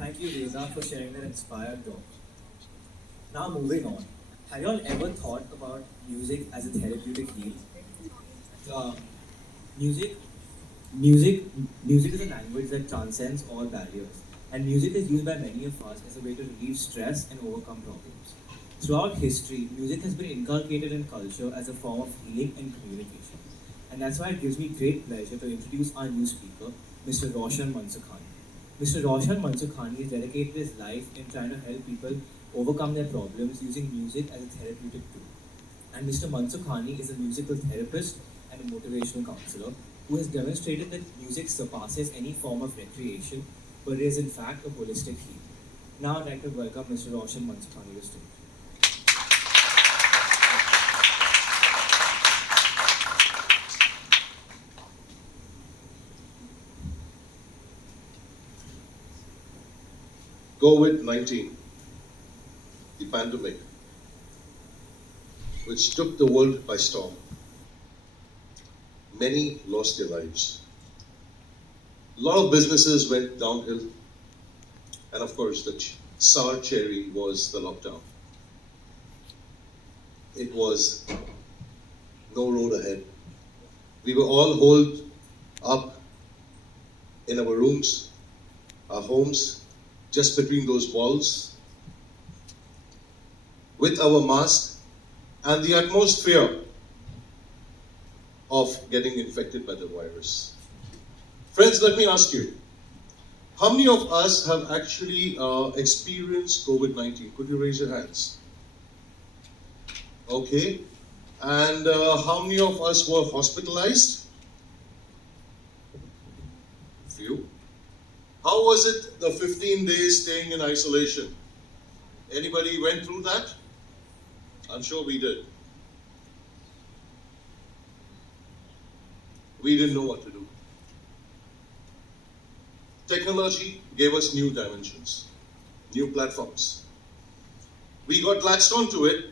Thank you, Reza, for sharing that inspired talk. Now, moving on. Have you all ever thought about music as a therapeutic heal? Uh, music, music, music is a language that transcends all barriers, and music is used by many of us as a way to relieve stress and overcome problems. Throughout history, music has been inculcated in culture as a form of healing and communication, and that's why it gives me great pleasure to introduce our new speaker, Mr. Roshan Mansukhani. Mr. Roshan Mansukhani has dedicated his life in trying to help people overcome their problems using music as a therapeutic tool. And Mr. Mansukhani is a musical therapist and a motivational counselor who has demonstrated that music surpasses any form of recreation, but is in fact a holistic heal. Now I'd like to welcome Mr. Roshan Mansukhani to the stage. COVID-19, the pandemic, which took the world by storm. Many lost their lives. A lot of businesses went downhill, and of course, the sour cherry was the lockdown. It was no road ahead. We were all holed up in our rooms, our homes, just between those walls, with our mask and the utmost fear of getting infected by the virus. Friends, let me ask you, how many of us have actually experienced COVID-19? Could you raise your hands? Okay. And how many of us were hospitalized? Few. How was it the 15 days staying in isolation? Anybody went through that? I'm sure we did. We didn't know what to do. Technology gave us new dimensions, new platforms. We got latched onto it,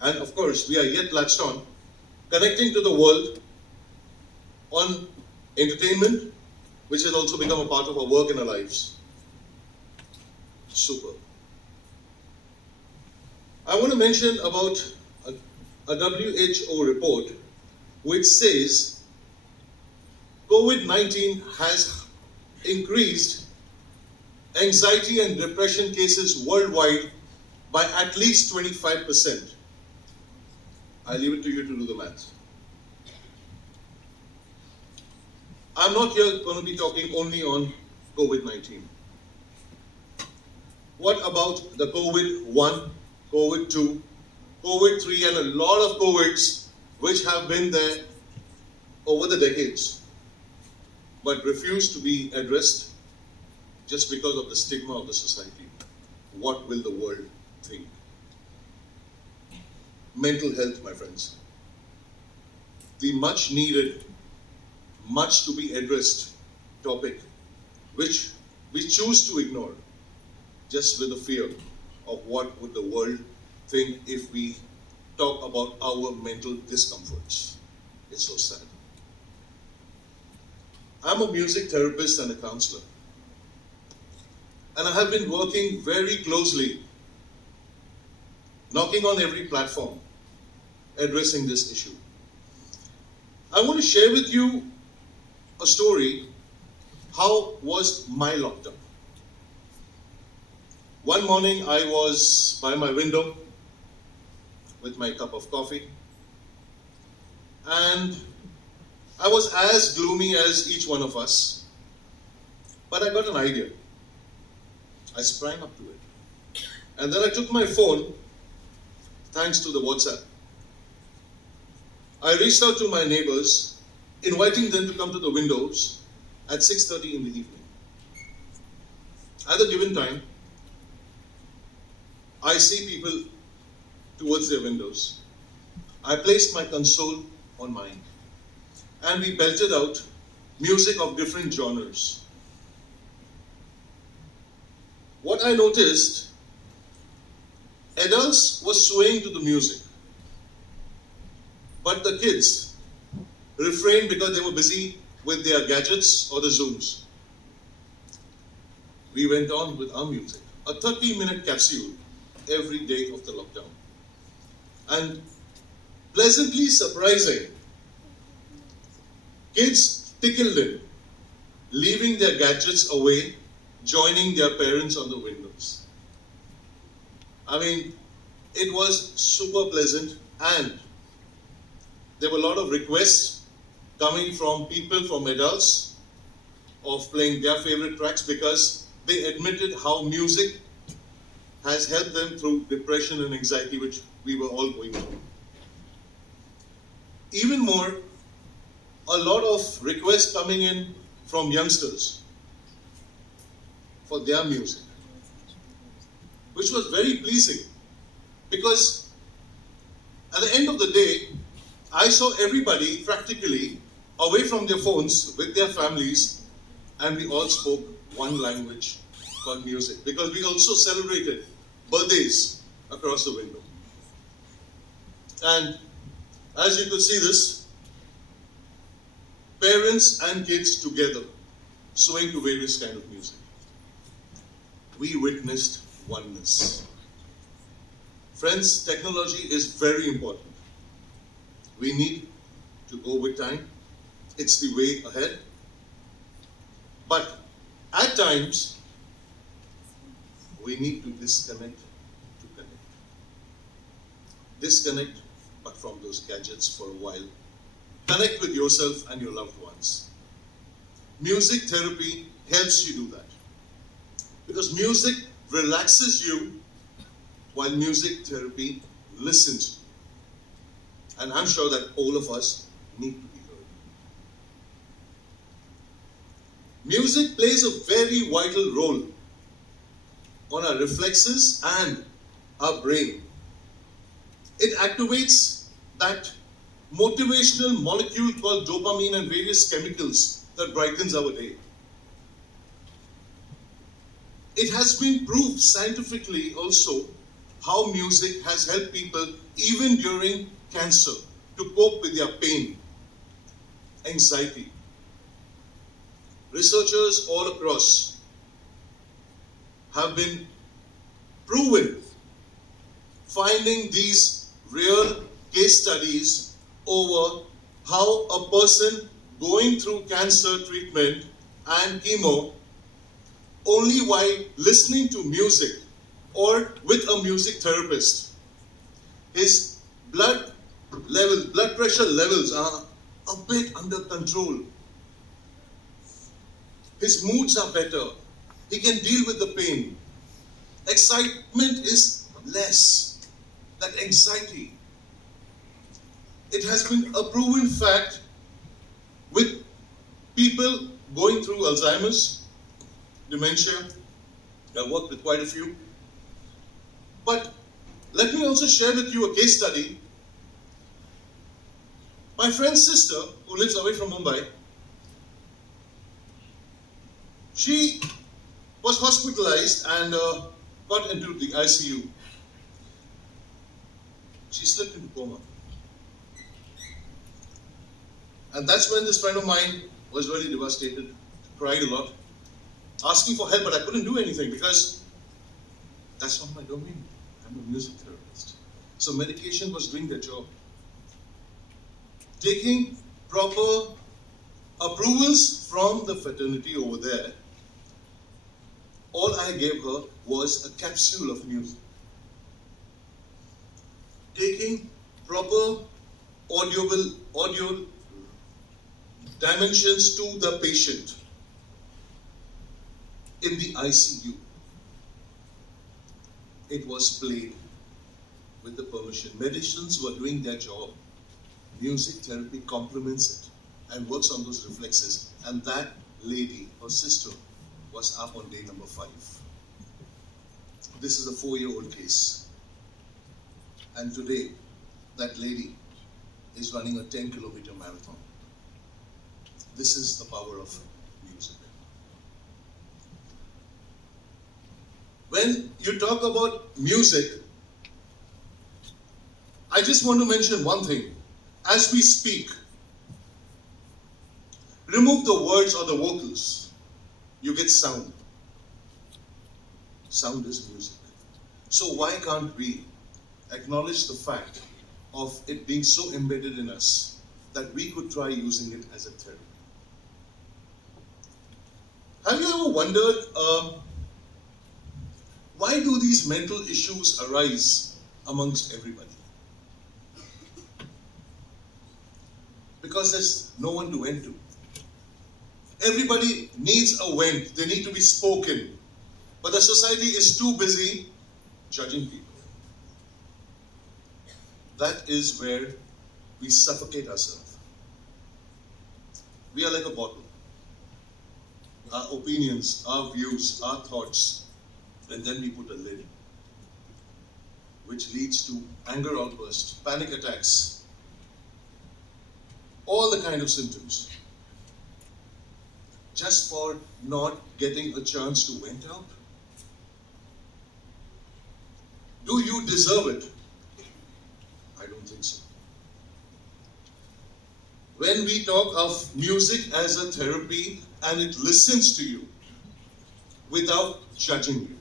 and of course, we are yet latched on, connecting to the world on entertainment, which has also become a part of our work and our lives. Super. I want to mention about a WHO report which says COVID-19 has increased anxiety and depression cases worldwide by at least 25%. I leave it to you to do the math. I'm not here going to be talking only on COVID-19. What about the COVID-1, COVID-2, COVID-3 and a lot of COVIDs which have been there over the decades but refuse to be addressed just because of the stigma of the society? What will the world think? Mental health, my friends. The much needed, much to be addressed topic, which we choose to ignore just with the fear of what would the world think if we talk about our mental discomforts. It's so sad. I'm a music therapist and a counselor, and I have been working very closely, knocking on every platform, addressing this issue. I want to share with you a story. How was my lockdown? One morning I was by my window with my cup of coffee, and I was as gloomy as each one of us, but I got an idea. I sprang up to it, and then I took my phone, thanks to the WhatsApp. I reached out to my neighbors, inviting them to come to the windows at 6:30 in the evening. At a given time, I see people towards their windows. I placed my console on mine, and we belted out music of different genres. What I noticed, adults were swaying to the music, but the kids refrained because they were busy with their gadgets or the Zooms. we went on with our music. A 30-minute capsule every day of the lockdown. And pleasantly surprising, kids tickled in, leaving their gadgets away, joining their parents on the windows. I mean, it was super pleasant, and there were a lot of requests coming from people, from adults, of playing their favorite tracks because they admitted how music has helped them through depression and anxiety, which we were all going through. Even more, a lot of requests coming in from youngsters for their music, which was very pleasing because at the end of the day, I saw everybody practically away from their phones with their families, and we all spoke one language called music because we also celebrated birthdays across the window. And as you could see this, parents and kids together swaying to various kind of music. We witnessed oneness. Friends, technology is very important. We need to go with time. It's the way ahead. But at times, we need to disconnect to connect. Disconnect, but from those gadgets for a while. Connect with yourself and your loved ones. Music therapy helps you do that. Because music relaxes you while music therapy listens to you. And I'm sure that all of us need to be heard. Music plays a very vital role on our reflexes and our brain. It activates that motivational molecule called dopamine and various chemicals that brightens our day. It has been proved scientifically also how music has helped people even during cancer to cope with their pain, anxiety. Researchers all across have been proven finding these real case studies over how a person going through cancer treatment and chemo, only while listening to music or with a music therapist, his blood pressure levels are a bit under control. His moods are better. He can deal with the pain. Excitement is less. That anxiety. It has been a proven fact with people going through Alzheimer's, dementia. I've worked with quite a few. But let me also share with you a case study. My friend's sister, who lives away from Mumbai, she was hospitalized and got into the ICU. She slipped into coma. And that's when this friend of mine was really devastated, cried a lot, asking for help, but I couldn't do anything because that's not my domain. I'm a music therapist. So medication was doing their job. Taking proper approvals from the fraternity over there, all I gave her was a capsule of music. Taking proper audio dimensions to the patient in the ICU. It was played with the permission. Medicines were doing their job. Music therapy complements it and works on those reflexes. And that lady, her sister, was up on day number 5. This is a 4-year-old case. And today, that lady is running a 10-kilometer marathon. This is the power of music. When you talk about music, I just want to mention one thing. As we speak, remove the words or the vocals, you get sound. Sound is music. So why can't we acknowledge the fact of it being so embedded in us that we could try using it as a therapy? Have you ever wondered why do these mental issues arise amongst everybody? Because there's no one to vent to. Everybody needs a vent, they need to be spoken. But the society is too busy judging people. That is where we suffocate ourselves. We are like a bottle. Our opinions, our views, our thoughts, and then we put a lid, which leads to anger outbursts, panic attacks, all the kind of symptoms, just for not getting a chance to vent out. Do you deserve it? I don't think so. When we talk of music as a therapy and it listens to you without judging you,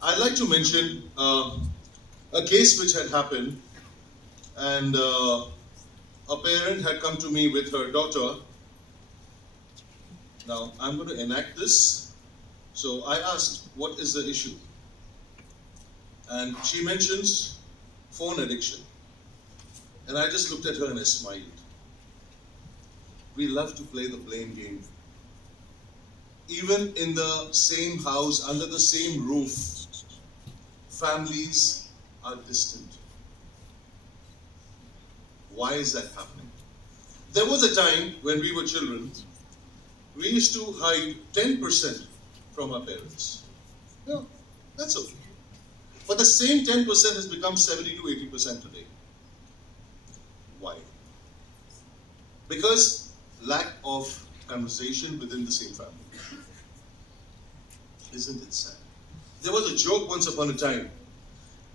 I'd like to mention a case which had happened, and a parent had come to me with her daughter. Now, I'm going to enact this. So I asked, what is the issue? And she mentions phone addiction. And I just looked at her and I smiled. We love to play the blame game. Even in the same house, under the same roof, families are distant. Why is that happening? There was a time when we were children, we used to hide 10% from our parents. Yeah, that's okay. But the same 10% has become 70 to 80% today. Why? Because lack of conversation within the same family. Isn't it sad? There was a joke once upon a time.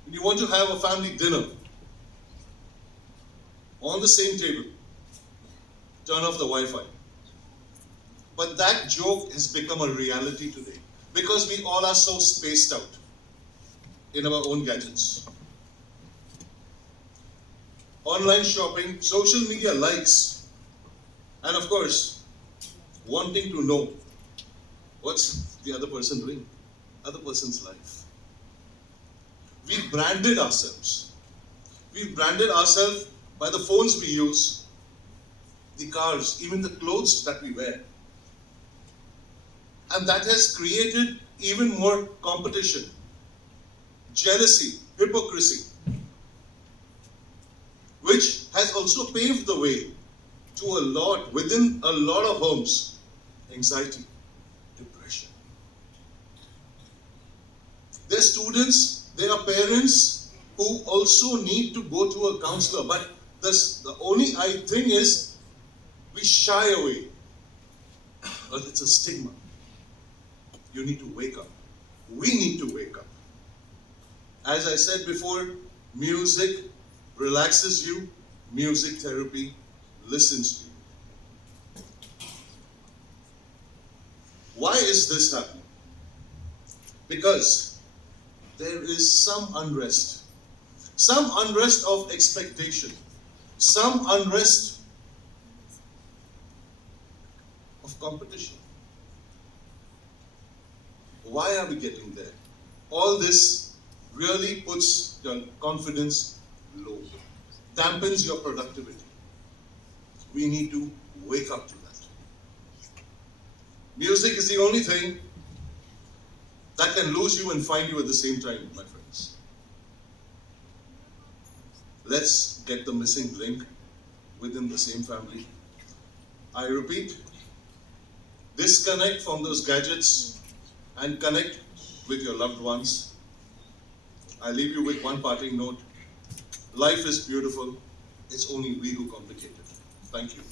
When you want to have a family dinner, on the same table, turn off the Wi-Fi. But that joke has become a reality today because we all are so spaced out in our own gadgets. Online shopping, social media likes, and of course, wanting to know what's the other person doing, other person's life. We branded ourselves. We branded ourselves by the phones we use, the cars, even the clothes that we wear. And that has created even more competition, jealousy, hypocrisy, which has also paved the way to within a lot of homes, anxiety, depression. There are students, there are parents who also need to go to a counselor, but the only thing is we shy away. But it's a stigma. You need to wake up. We need to wake up. As I said before, music relaxes you, music therapy listens to you. Why is this happening? Because there is some unrest of expectation, some unrest of competition. Why are we getting there? All this really puts your confidence low, dampens your productivity. We need to wake up to that. Music is the only thing that can lose you and find you at the same time, my friends. Let's get the missing link within the same family. I repeat, disconnect from those gadgets and connect with your loved ones. I leave you with one parting note. Life is beautiful. It's only we who complicate it. Thank you.